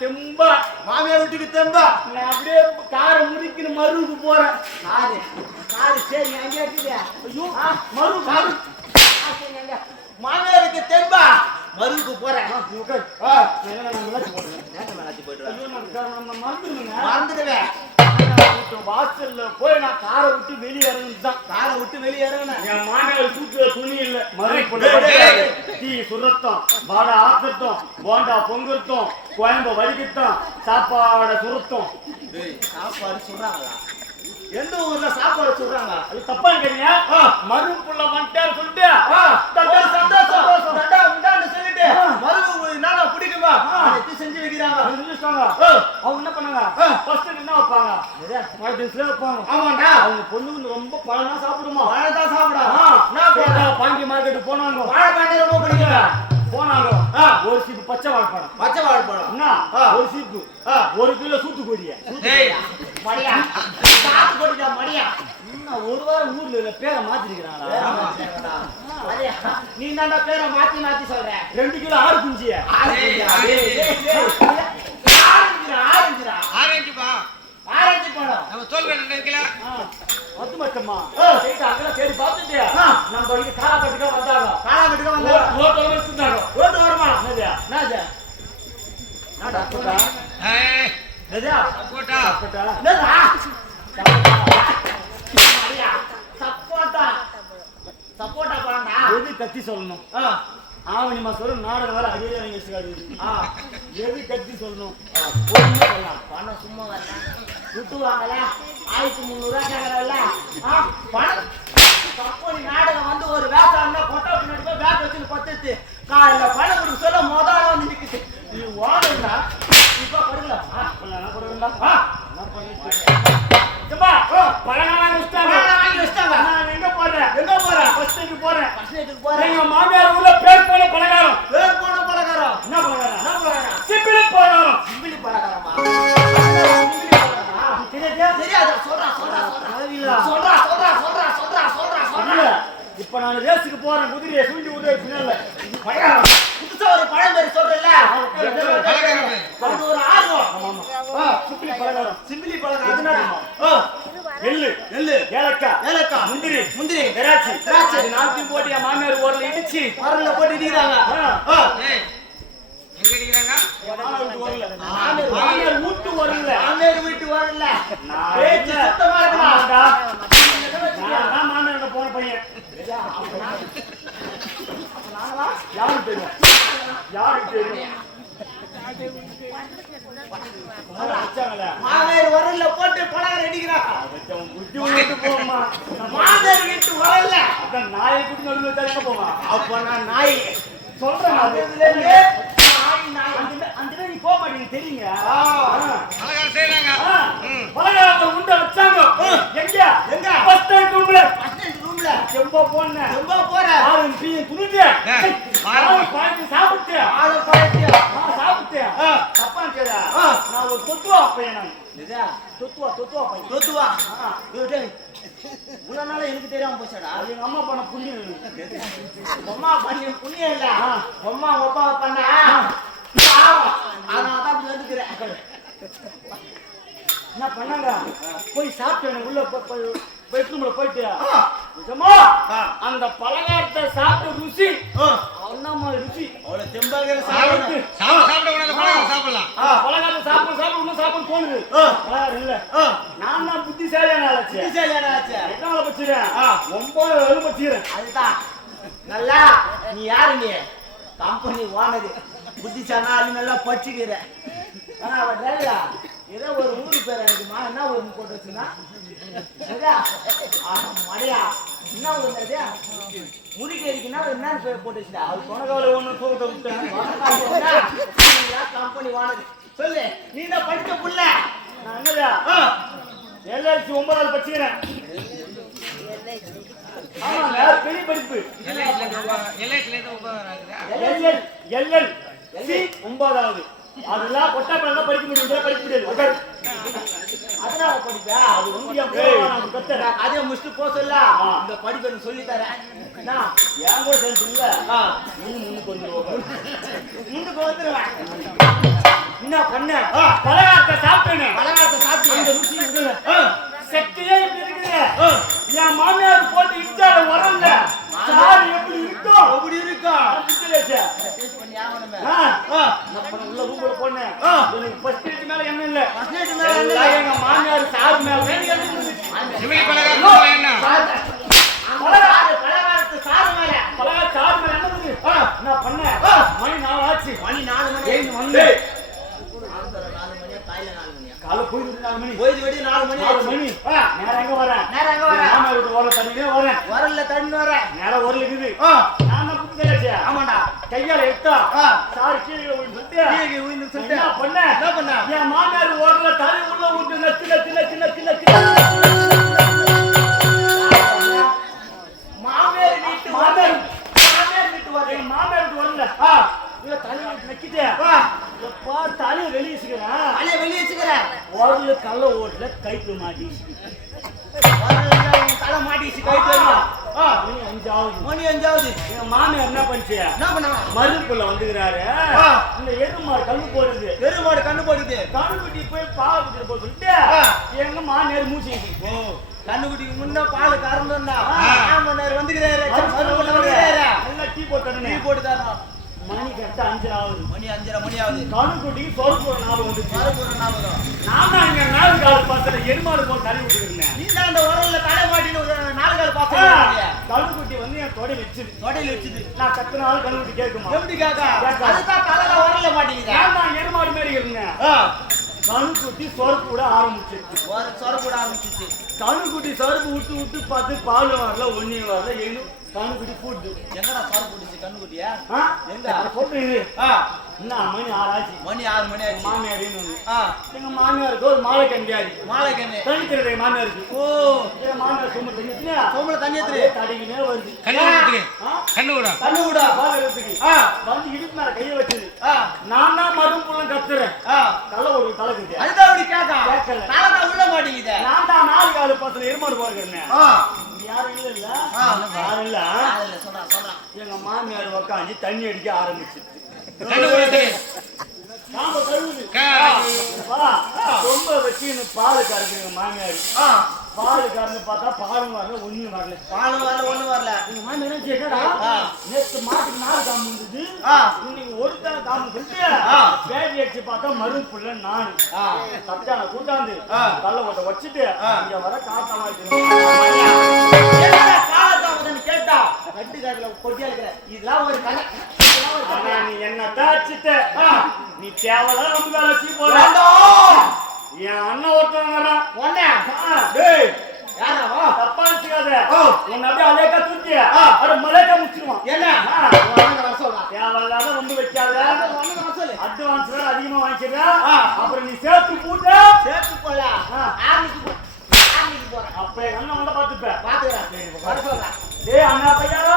தெம்பா. மாமியார் வீட்டுக்கு தெம்பா. நான் அப்படியே காரை முறுக்கின்னு மருவுக்கு போறேன். காரு காரு சரி அங்கே இருக்குது ஐயோ மரு மரு. மாமியாருக்கு தெம்பா. மருவுக்கு போறேன். மறந்துடுவேன். வாசல்ல போய் நான் காரை விட்டு வெளியே இறங்கிட்டான் காரை விட்டு வெளியே இறங்கினேன் என் மாமியார் தூக்கில துணி இல்ல. டீ சுரத்தம் வடை போண்டா கோயம்ப சாப்பாடை சுரத்தம். சாப்பாடு சொல்றாங்களா? எந்த ஊர்ல சாப்பாடு சொல்றாங்க அது தப்பா இருக்கீங்க புள்ள வந்துட்டாரு சொல்லிட்டு. சந்தோஷம், சொல்லிட்டு. ஆ. மருவு என்னடா பிடிக்குமா எடுத்து செஞ்சு வைக்கிறாங்க அவங்க செஞ்சுட்டாங்க. அவங்க என்ன பண்ணாங்க. ஃபர்ஸ்ட் என்ன வைப்பாங்க? மழை தினத்துல வைப்பாங்க. ஆமாண்டா. அவங்க பொண்ணுங்க ரொம்ப பழமா சாப்பிடுமா? பழத்தான் சாப்பிடா. ஆ. என்ன போடா பாண்டி மார்க்கெட் போனாங்க? வாழை பாண்டி ரொம்ப பிடிக்கும்? போனாங்க. ஒரு சீப்பு பச்சை வாழைப்பழம். பச்சை வாழைப்பழம். என்ன. ஒரு சீப்பு. ஒரு கிலோ சூத்துக்கொடிய மடியா. சாத்து போட்டுட்டா மடியா. ஒரு வாரம் ஊர்ல இல்ல பேரை மாத்திருக்கிறாங்களா நீ தாண்டா பேரை மாத்தி மாத்தி சொல்ற? ரெண்டு கிலோ ஆறு குஞ்சிய. ஆரஞ்சு பழம். நம்ம தோல் கட்டு இருக்கல மத்து. சைட்டு தேடி. நம்ம இங்க காலாப்பட்டுக்கா வந்தாங்க. வச்சுருந்தாங்க. வருமா? என்னது? என்னடா என்னடா மடியா சப்போட்டா சப்போட்டா பழம்டா எது கத்தி சொல்லணும்? ஆ. ஆவணி மாசம் நாடகம் வேற அதே வச்சுக்காது ஆ. எது கத்தி சொல்லணும்? பொண்ணு சொல்லலாம். பணம் சும்மா வரல. விட்டுவாங்கல்ல ஆயிரத்தி முந்நூறுவா கேட்கறல்ல ஆ பணம். கம்பெனி நாடகம் வந்து ஒரு வேசாண்டா கொட்டை பின்னாடி போய் பேக் வச்சு பத்துச்சு காலையில் பணம் சொல்றா தெரியல. சொல்றா சொல்றா சொல்றா சொல்றா. சொல்றா இப்ப நான் ரேஸுக்கு போறேன் குதிரையை சுண்டி உதவி பின்னால. புதுசா ஒரு பழம் பேர். அது ஒரு ஆர்வம். சிம்பிளி பழம் எதுனா ஆ, எள்ளு. எள்ளு. ஏலக்காய். ஏலக்காய் முந்திரி. முந்திரி. திராட்சை. திராட்சை. போட்டு என் மாமியார் ஓரல இடிச்சு மரல்ல போட்டு இடிக்கிறாங்க. எங்க அடிக்கிறாங்க என் மாமியார் வீட்டு வரல மாமியார் வீட்டு வரல வரல பேச்சு. சுத்தமா ஆமாடா. நான் தான் மாமியார்கிட்ட போன பையன் யாருக்கு தெரியும் யாருக்கு தெரியும். மாமியார் வரல போட்டு அடிக்கிறாங்க அவன் புத்தி விட்டு போமா மாமியார் வீட்டு வரல அதான் நாயை கூட்டி நடுவில் தடுக்க போமா அப்ப நான் நாய் சொல்றேன் நீ போக மாட்டீங்க தெரியுங்க? செய்யறாங்க. பலகாரத்தை உண்டை வச்சாங்க. எங்க? எங்க? ரூம்ல. ரூம்ல. ரொம்ப போற? ஆறு டீ குடிச்சு ஆறு சாப்பிட்டு. தப்பா கேடா. நான் ஒரு தொத்துவா பையன் நான். இதா தொத்துவா தொத்துவா பையன். தோத்துவா ஆ. இவ்வளவு நாளா எனக்கு தெரியாம போச்சாடா? எங்க அம்மா பண்ண புண்ணியம். அம்மா பண்ண புண்ணியம் இல்ல. அம்மா அப்பா பண்ண? அப்படி வந்துக்கிறேன் என்ன பண்ணாங்க போய் சாப்பிட்டேன் உள்ள பெட்ரூம்ல போயிட்டு. நிஜமா. அந்த பலகாரத்தை சாப்பிட்ட ருசி. அண்ணாமா ருசி அவ்வளவு தெம்பாகிற சாப்பிட்டு சாப்பிடலாம். பலகாரத்தை சாப்பிட சாப்பிட இன்னும் சாப்பிட தோணுது. பலகாரம் இல்ல. நான் தான் புத்திசாலியான ஆளாச்சு புத்திசாலியான ஆச்சு. பச்சுறேன் ஆ. ஒன்பது அதுதான் நல்லா நீ யாரு நீ கம்பெனி ஓனரு புத்திசாலி ஆளு நல்லா படிச்சுக்கிற ஆனா அவ டிரைவரா ஏதோ ஒரு ஊரு பேர் எனக்குமா என்ன ஊர் போட்டு வச்சுனா மடையா. என்ன அது? முருகேரிக்குன்னா என்னன்னு பேர் போட்டு அது உனக்கு ஒண்ணு தூக்கத்தை விட்டேன் கம்பெனி ஓனரு சொல்லு நீ தான் படிச்ச புள்ள. எல்எல்சி ஒன்பதாவது பச்சுக்கிறேன் ஆமாங்க பெரிய படிப்பு. LL LL. சி ஒன்பதாவது. அதெல்லாம் தான் படிக்க முடியும் படிக்க முடியாது. அதனால படிப்பா. அது வந்து அதே முடிச்சுட்டு போக சொல்ல. இந்த படிப்பு எனக்கு சொல்லி தரேன்? என் கூட சேர்ந்து இல்ல ஆ. நீ முன்னுக்கு வந்து உட்காரு. முன்னுக்கு வந்துருவேன் என்ன பண்ண. பலகாரத்தை சாப்பிட்டேனே பலகாரத்தை அந்த சாப்பிட்டு ருசி இருக்குல்ல இப்படி இருக்குது. ஆ. என் மாமியார் போட்டு இச்சால வரல. சாரு எப்படி இருக்கும் எப்படி இருக்கா? உள்ள ரூம்ல போனேன். எனக்கு ஃபர்ஸ்ட் ரேட் மேல என்ன இல்ல. ஃபர்ஸ்ட் நைட் மேல எங்க மாமியார் சாரு மேல சிமிலி பலகாரம் என்ன? பலகார- பலகாரத்து சாறு மேல. பலகார சாரு மேல என்ன. நான் பண்ணேன். மணி நாலு ஆச்சு. மணி ஏய் வந்து? காலை போயிட்டு நாலு மணி. போயிட்டு வெடி நாலு மணி நாலு. மணி. நேரம் எங்க வரேன் நேரா எங்க வர? மாமியார் வீட்டு ஓர தண்ணியே வரேன். வரல தண்ணி வர. நேரம் ஒரு இருக்குது. நான் தான் ஆமாண்டா. கையால எடுத்தா. சாரு கீழே விழுந்துட்டு கீழே விழுந்து சொல்லிட்டு என்ன பண்ண? என்ன பண்ண? என் மாமியார் ஓரல தலை உள்ள விட்டு நச்சு நச்சு நச்சு நச்சு நச்சு. மாமேர் வீட்டு மாமியார் மாமேர் வீட்டு வர என் மாமியார் வீட்டு வரல. இல்ல தலை விட்டு நக்கிட்டே. எப்பா தலையை வெளியே வச்சுக்கிறேன் அலைய வெளிய வச்சுக்கிற? ஓரல கள்ள ஓட்டல கைத்து மாட்டி வரல உன் தலை மாட்டிச்சு கை தெரியும் ஆ. மணி அஞ்சாவது. மணி அஞ்சாவது. என் மாமியார் என்ன பண்ணுச்சு? என்ன பண்ணாங்க மருப்புல வந்துக்கிறாரு. இந்த எருமாடு கண்ணு போடுது. பெருமாடு கண்ணு போடுது. கண்ணுக்குட்டி போய் பால் குடிக்க போய் சொல்லிட்டு. எங்க மாமியார் மூச்சு கண்ணுக்குட்டிக்கு முன்ன பால் மறுபடியும் வந்துக்கிறாரு. நல்லா டீ போட்டு டீ போட்டு தரணும். மணி கரெக்டா அஞ்சு ஆகுது மணி அஞ்சரை மணி ஆகுது கண்ணுக்குட்டிக்கு சொல் போற ஞாபகம் வந்துச்சு. மறுபடியும் ஞாபகம் நான் தான் இங்க நாலு கால் பத்துல எருமாடு போட்டு தள்ளி விட்டுருந்தேன் நீ தான் அந்த உரல்ல தலை மாட்டின்னு ஒரு நாலு கால் பாசம் கண்ணுக்குட்டி வந்து என் தொடை வச்சுது. தொடையில வச்சுது. நான் கத்துனாலும் கண்ணுக்குட்டி கேட்குமா? எப்படி கேக்கா. அதுதான் தலையில உரல்ல நான் தான் எருமாடு மாரி இருந்தேன். ஆ. கண்ணுக்குட்டி சொரப்பு விட ஆரம்பிச்சிருச்சு ஒரு சொர கூட ஆரம்பிச்சிச்சு. கண்ணுக்குட்டி சொரப்பு விட்டு விட்டு பார்த்து பால் வரல ஒன்னியும் வரல ஏன்னு கண்ணுக்குட்டி கூட்டு எங்கடா சொர போட்டுச்சு? கண்ணுக்குட்டியா? எங்க? சொல்றேன் இது. என்ன மணி ஆறாச்சு? மணி ஆறு மணி ஆச்சு. மாமியார் எங்க மாமியாருக்கு ஒரு மாலை கண்டியாரு மாலை கண்ணு. எங்க மாமியாருக்கு. ஓ. எங்க மாமியார் சும்மா தண்ணிச்சுனா சோம்பல தண்ணி தடிக்கினே வருது. கண்ணு ஆ? கண்ணு விடா கண்ணு பால் எடுத்துக்கு வந்து மேல கையை வச்சது ஆ நான் தான் மரும் புள்ள கத்துறேன் ஆ தலை ஒரு தலை கட்டியா அதுதான் அப்படி கேக்கா கேக்கல. தலை தான் உள்ள மாட்டேங்குதே நான் தான் நாலு காலு பசங்க எருமாடு போகிறேன் ஆ யாரும் இல்ல இல்ல ஆ. யாரும் இல்ல அதுல சொல்றான் சொல்றான் எங்க மாமியார் உக்காந்து தண்ணி அடிக்க ஆரம்பிச்சிருச்சு ரொம்ப வச்சு பால் கறக்குது எங்க மாமியார். பால் கறந்து பார்த்தா பாலும் வரல ஒண்ணும் வரல. பாலும் வரல ஒண்ணும் வரல. எங்க மாமியார் என்ன ஆ. நேத்து மாட்டுக்கு நாலு காம்பு இருந்தது. இன்னைக்கு ஒரு தான் காம்பு சொல்லிட்டு. பேட்டி அடிச்சு பார்த்தா மறு புள்ள நானு சத்தான கூட்டாந்து ஆ. கள்ள ஓட்ட வச்சுட்டு. இங்க வர காலத்தாமதம்னு கேட்டா? கட்டு காதுல கொட்டியா இருக்கிற இதெல்லாம் ஒரு கதை இதெல்லாம் ஒரு ஆனா கதை நீ என்ன தாச்சிட்ட நீ தேவையில்லாம் ரொம்ப வேலை வச்சு என் அண்ணன் ஒருத்தன் வரான் ஆ, டேய் யாரா தப்பா நினைச்சுக்காத. உன்னை அப்படியே அலேக்கா தூக்கி. அட மலேக்கா முடிச்சிருவான். என்ன? தேவையில்லாத ரொம்ப வைக்காத. அட்வான்ஸ் வேற அதிகமா வாங்கிக்கிறா. அப்புறம் நீ சேர்த்து போட்டு. சேர்த்து போல ஆ. ஆர்மிக்கு போ. ஆர்மிக்கு போறேன் அப்ப எங்க அண்ணன் வந்து பாத்துப்ப பாத்துக்கிறேன் டேய் அண்ணா பையாரா.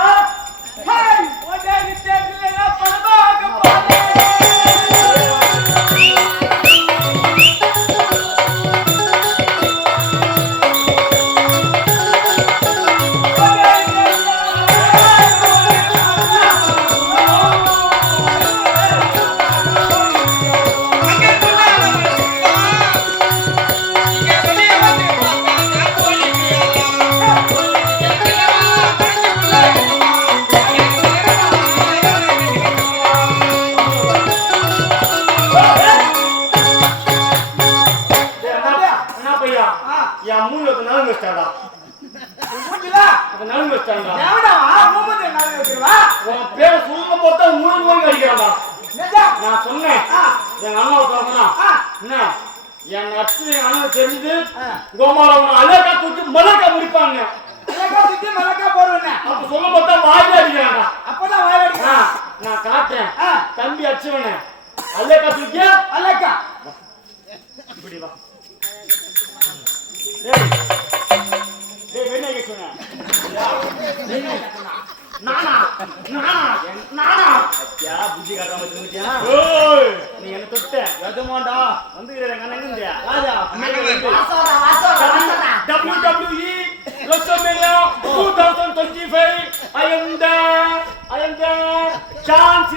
அடிக்கிறான்டா நான் சொன்னேன். எங்க அண்ணா உட்காந்துனா என்ன? என் அச்சு என் அண்ணன் தெரிஞ்சு கோமாளவன் அழகா தூக்கி மலக்கா முடிப்பாங்க அப்ப சொல்லும் போது வாயில அடிக்கிறான்டா ஆ, நான் காட்டுறேன். தம்பி அச்சுவனே. அழகா தூக்கி இப்படி வா. கேட்க சொன்னேன். நானா? நானா? நானா? அத்தியா புத்தி காட்டாம நீ என்ன தொட்ட. எதுமாண்டா வந்து அண்ணன் ராஜா. வாசோடா வாசோடா வாசோடா. WWE WrestleMania 2025 I am there I am there chance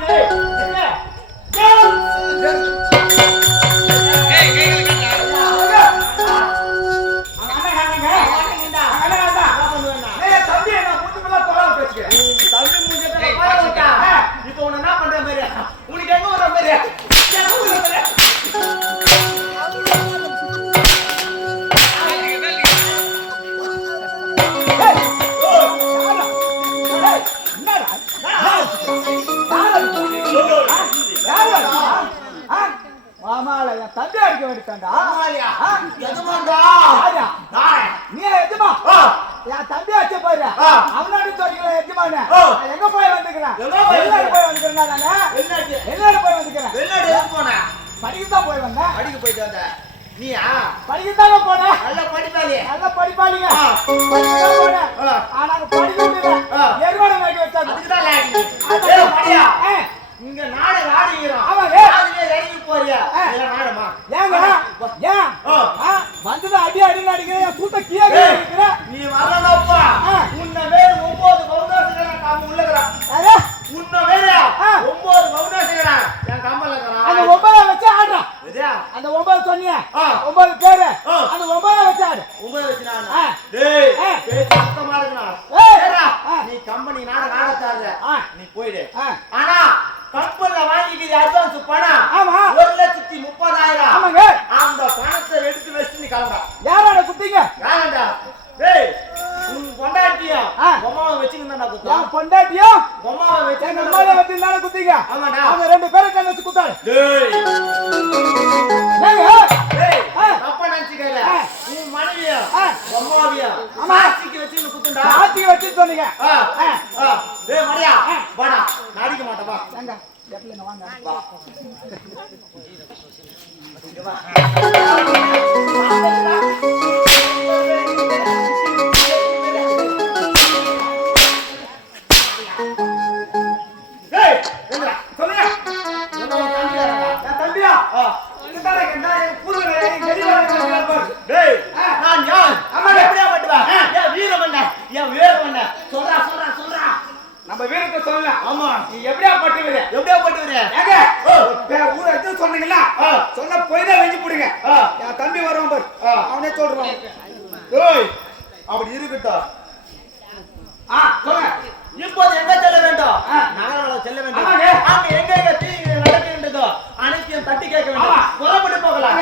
மாமால என் தம்பி அடிக்க வேண்டியதாண்டா. நீ எஜமா. என் தம்பி அடிச்ச ஆ. அவனாடி சொல்லிக்கிற எஜமானே எங்க போய் வந்துக்கிறேன் வெளிநாடு போய் வந்துக்கிறேன். வெளிநாடு போய் வந்துக்கிறேன் வெளிநாடு எதுக்கு போன? படிக்கத்தான் போய் வந்தேன் படிக்க போயிட்டு வந்த. நீயா? படிக்கத்தாங்க போனேன் நல்ல படிப்பாளி. நல்ல படிப்பாளிங்க. படிக்கத்தான் போனேன். ஆனா அங்க பொம்மாவை வச்சுக்கிட்டு குத்தம் என் பொண்டாட்டியும் பொம்மாவை எங்க வச்சுக்கிட்டு அம்மாவை வச்சு இருந்தாலும் குத்திங்க ஆமாடா. அவங்க ரெண்டு பேரும் கண்ணு வச்சு குத்தாரு. தப்பா நினைச்சுக்கல ஆ. உன் மனைவியும் ஆ. பொம்மாவையும் ஆமா. சாட்சிக்கு வச்சுக்கிட்டு குத்துண்டா? ஆட்சிக்கு வச்சு சொன்னீங்க. ஆ ஆ. ஆ. டேய் மரியா. ஆ. வாடா. நான் அடிக்க மாட்டேன் வா. ஏங்க எப்படிங்க வாங்க. நீ எப்படியா பட்டுவீங்க எப்படியா. வேற ஊரை எடுத்து சொன்னீங்களா. சொன்ன போய் தான் வெஞ்சு போடுங்க. என் தம்பி வருவான் பாரு. அவனே சொல்றான் டேய் அப்படி இருக்கட்டும் ஆ சொல்லுங்க இப்போது எங்க செல்ல வேண்டும் ஆ. நகரம் செல்ல வேண்டும். அங்க எங்க எங்க தீங்கு நடக்கின்றதோ அனைத்தையும் தட்டி கேட்க வேண்டும். புறப்பட்டு போகலாம்.